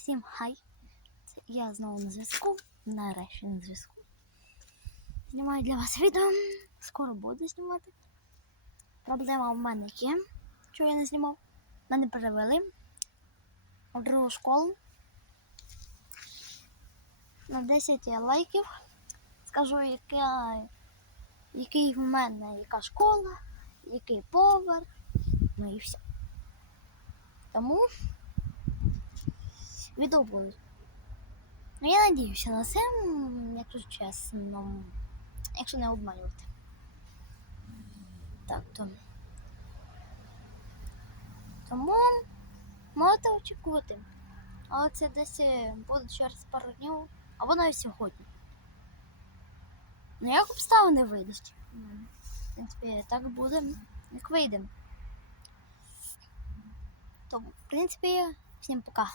Всім хай! Я знову на зв'язку. Нарешті на зв'язку. Знімаю для вас відео. Скоро буду знімати. Проблема в мене є, що я не знімав. Мене перевели в другу школу. На 10 лайків скажу, який в мене, яка школа, який поверх, ну і все. Тому відео буде. Ну, я надіюся на це, якщо чесно, якщо не обманювати. Так, тому можете очікувати. Але це десь буде через пару днів, або навіть сьогодні. Ну як обставини вийдуть. В принципі, так буде, як вийде. Тому, в принципі, всім пока.